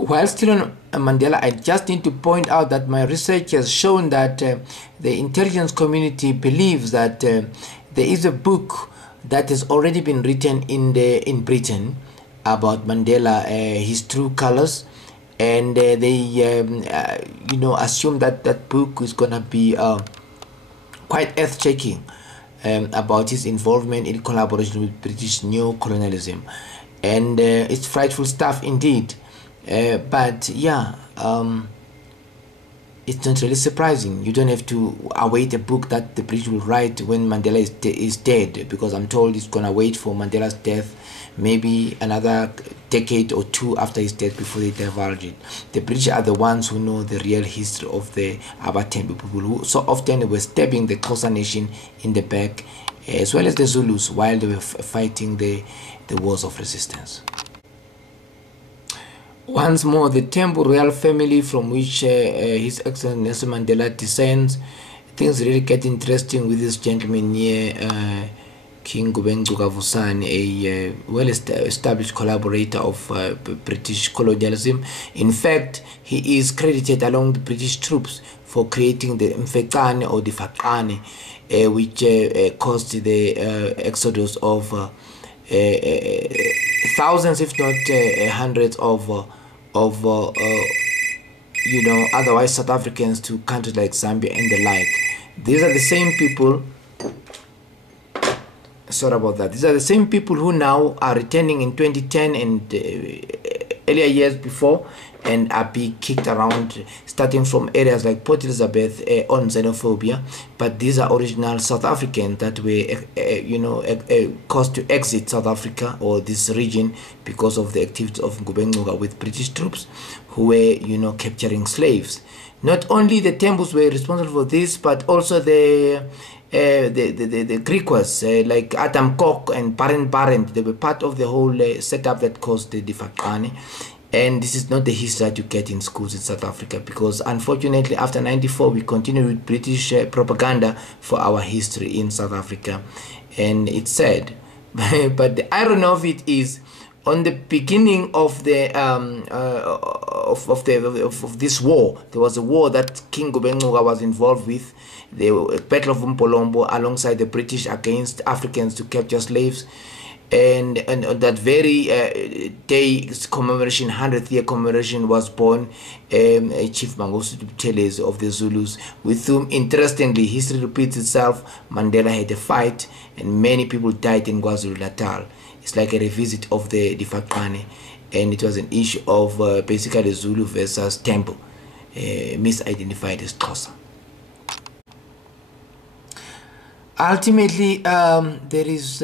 While still on Mandela, I just need to point out that my research has shown that the intelligence community believes that there is a book that has already been written in Britain about Mandela, his true colors, and they assume that that book is gonna be quite earth-shaking about his involvement in collaboration with British neo-colonialism, and it's frightful stuff indeed. But yeah, it's not really surprising. You don't have to await a book that the British will write when Mandela is dead, because I'm told it's gonna wait for Mandela's death, maybe another decade or two after his death before they divulge it. The British are the ones who know the real history of the Themba people, who so often were stabbing the Xhosa nation in the back, as well as the Zulus, while they were fighting the wars of resistance. Once more, the Themba royal family from which His Excellency Nelson Mandela descends, things really get interesting with this gentleman here, King Goodman Manyanya, a well-established collaborator of British colonialism. In fact, he is credited along the British troops for creating the Mfecane or the Fakane, which caused the exodus of thousands, if not hundreds of otherwise South Africans to countries like Zambia and the like. These are the same people. Sorry about that. These are the same people who now are returning in 2010 and earlier years before, and are being kicked around, starting from areas like Port Elizabeth on xenophobia. But these are original South Africans that were, caused to exit South Africa or this region because of the activities of Goodman Manyanya with British troops who were, capturing slaves. Not only the Thembus were responsible for this, but also the Griquas, like Adam Kok and Parent, they were part of the whole setup that caused the Fakane. And this is not the history that you get in schools in South Africa, because unfortunately after 94 we continued with British propaganda for our history in South Africa, and it's sad. But the irony of it is, on the beginning of the of this war, there was a war that King Goodman Manyanya was involved with, the Battle of Mpolombo, alongside the British against Africans to capture slaves. And on that very day's commemoration, 100th year commemoration, was born Chief Mangosuthu Buthelezi of the Zulus, with whom, interestingly, history repeats itself. Mandela had a fight and many people died in KwaZulu-Natal. It's like a revisit of the Fakane, and it was an issue of basically Zulu versus Temple, misidentified as Xhosa. Ultimately, there is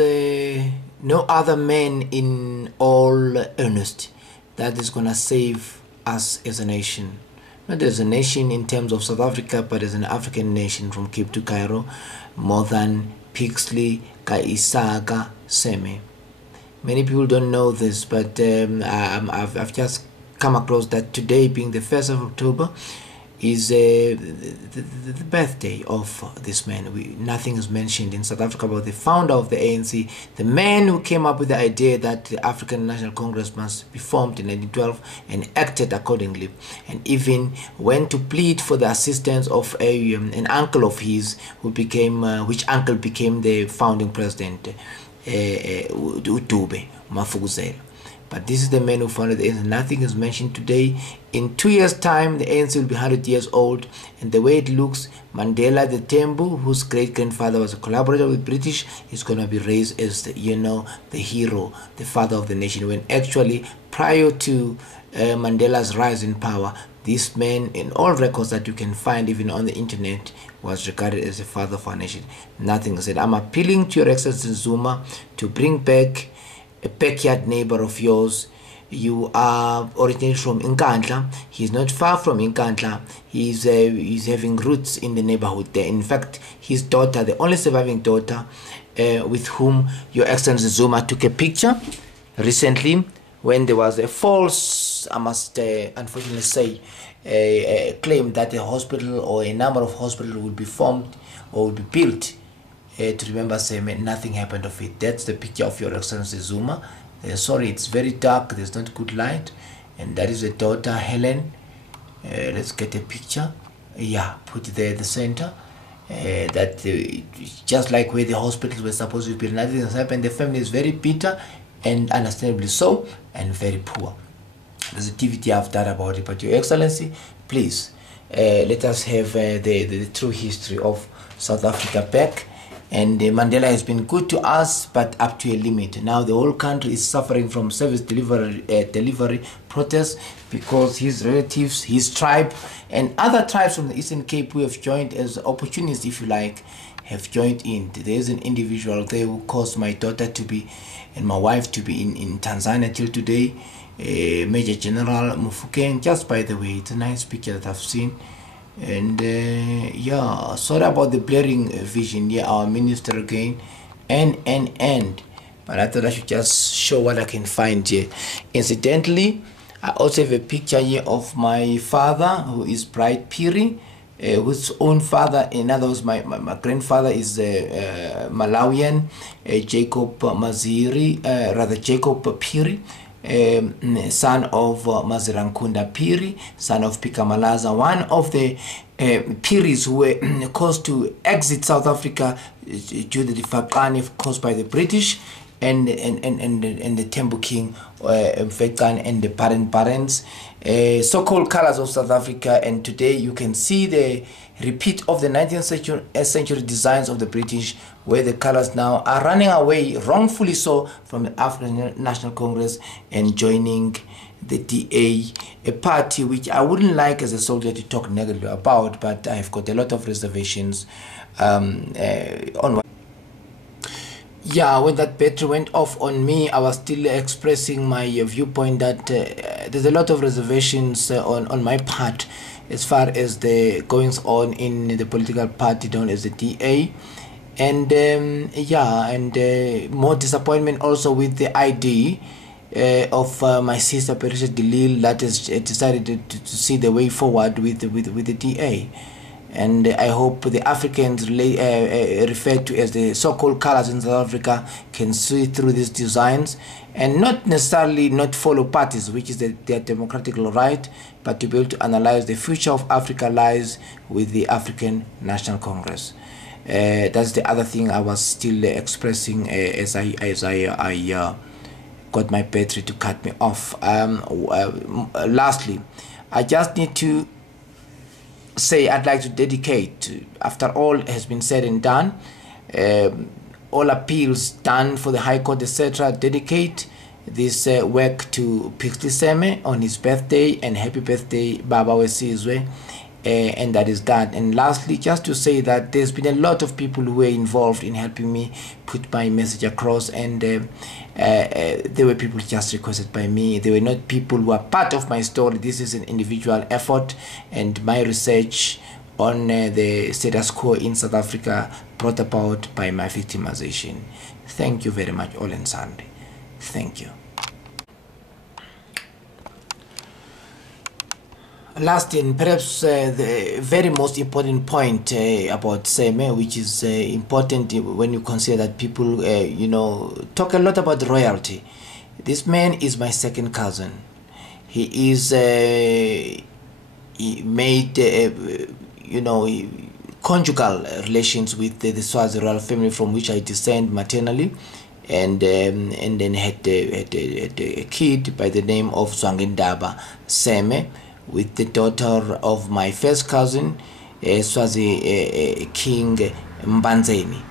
no other man in all earnest that is going to save us as a nation. Not as a nation in terms of South Africa, but as an African nation from Cape to Cairo, more than Pixley, Kaisaka, Seme. Many people don't know this, but I've just come across that today, being the 1st of October, is the birthday of this man. Nothing is mentioned in South Africa about the founder of the ANC, the man who came up with the idea that the African National Congress must be formed in 1912, and acted accordingly, and even went to plead for the assistance of an uncle of his, who became which uncle became the founding president, Utube Mafuguzela. But this is the man who founded the ANC. Nothing is mentioned today. In 2 years' time, the ANC will be 100 years old. And the way it looks, Mandela the Themba, whose great-grandfather was a collaborator with British, is going to be raised as, the hero, the father of the nation. When actually, prior to Mandela's rise in power, this man, in all records that you can find, even on the internet, was regarded as the father of our nation. Nothing is said. I'm appealing to Your Excellency Zuma to bring back a backyard neighbor of yours. You are originated from Nkandla. He's not far from Nkandla. He's having roots in the neighborhood there. In fact, his daughter, the only surviving daughter, with whom Your Excellency Zuma took a picture recently, when there was a false, I must unfortunately say, a claim that a hospital or a number of hospitals would be formed or would be built to remember Seme. Nothing happened of it. That's the picture of Your Excellency Zuma. Sorry, it's very dark, there's not good light, and that is the daughter Helen. Let's get a picture. Yeah, put there at the center. Just like where the hospitals were supposed to be, nothing has happened. The family is very bitter, and understandably so, and very poor. There's a DVD I've done about it, but Your Excellency, please let us have the true history of South Africa back. And Mandela has been good to us, but up to a limit. Now the whole country is suffering from service delivery protests because his relatives, his tribe, and other tribes from the Eastern Cape who have joined as opportunists, if you like, have joined in. There is an individual there who caused my daughter to be and my wife to be in Tanzania till today, Major General Mufukeng. Just by the way, it's a nice picture that I've seen. And yeah, sorry about the blurring vision. Yeah, our minister again, and but I thought I should just show what I can find here. Incidentally, I also have a picture here of my father, who is Bright Phiri, whose own father, in other words, my grandfather is Malawian, Jacob Maziri, rather Jacob Phiri, son of Mazirankunda Phiri, son of Pikamalaza, one of the Phiris who were caused to exit South Africa due to the Fakane caused by the British, and the Themba King, Mfecane, and the parents, so-called colors of South Africa. And today you can see the repeat of the 19th century designs of the British, where the colors now are running away, wrongfully so, from the African National Congress and joining the DA, a party which I wouldn't like as a soldier to talk negatively about, but I've got a lot of reservations on what. Yeah, when that battery went off on me, I was still expressing my viewpoint that there's a lot of reservations on my part as far as the goings on in the political party known as the DA. And yeah, and more disappointment also with the ID of my sister Patricia DeLille, that has decided to see the way forward with the DA. And I hope the Africans referred to as the so-called colors in South Africa can see through these designs and not necessarily not follow parties, which is their democratic right, but to be able to analyze the future of Africa lies with the African National Congress. That's the other thing I was still expressing as I got my battery to cut me off. Lastly, I just need to say I'd like to dedicate, after all has been said and done, all appeals done for the High Court, etc., dedicate this work to Pixley Seme on his birthday, and happy birthday Baba Wesizwe, and that is that. And lastly, just to say that there's been a lot of people who were involved in helping me put my message across, and there were people just requested by me. They were not people who are part of my story. This is an individual effort, and my research on the status quo in South Africa brought about by my victimization. Thank you very much, all and Sunday. Thank you. Last and perhaps the very most important point about Seme, which is important when you consider that people, you know, talk a lot about royalty. This man is my second cousin. He is, he made, you know, conjugal relations with the Swazi royal family from which I descend maternally, and then had a kid by the name of Zwangendaba Seme, with the daughter of my first cousin, Swazi King Mbanzeni.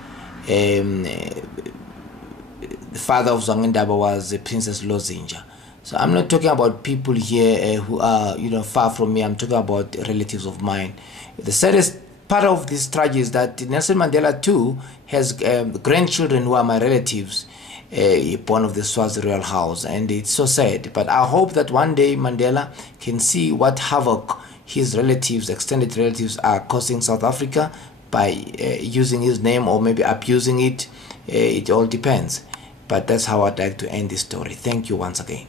The father of Zwangendaba was Princess Lozinja. So I'm not talking about people here who are, you know, far from me. I'm talking about relatives of mine. The saddest part of this tragedy is that Nelson Mandela too has grandchildren who are my relatives, born of the Swazi royal house, and it's so sad. But I hope that one day Mandela can see what havoc his relatives, extended relatives, are causing South Africa by using his name or maybe abusing it. It all depends. But that's how I'd like to end this story. Thank you once again.